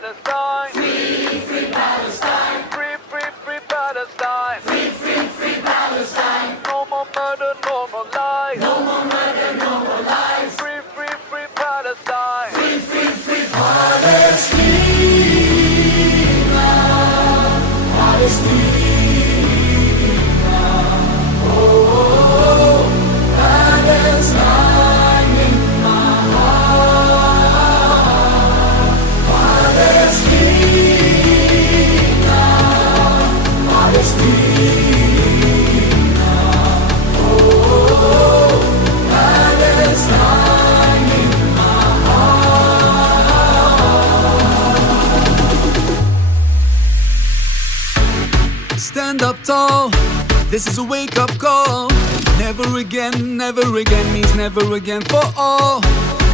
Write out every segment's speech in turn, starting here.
Palestine. Free, free Palestine. Free, free, free Palestine. Free, free, free Palestine. No more murder, no more lies. No more murder, no more lies. Free, free, free Palestine. Free, free, free Palestine. Palestine. Oh, Palestine in my heart. Palestine. Palestine. Oh, Palestine in my heart. Stand up tall, this is a wake-up call. Never again means never again for all.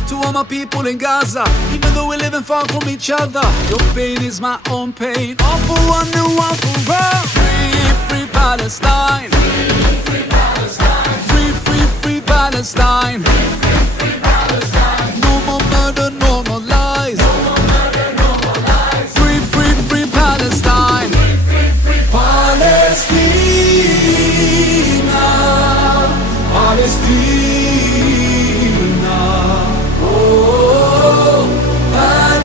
To all my people in Gaza, even though we're living far from each other, your pain is my own pain, all for one and one for all. Free, free Palestine. Free, free Palestine. Free, free, free Palestine.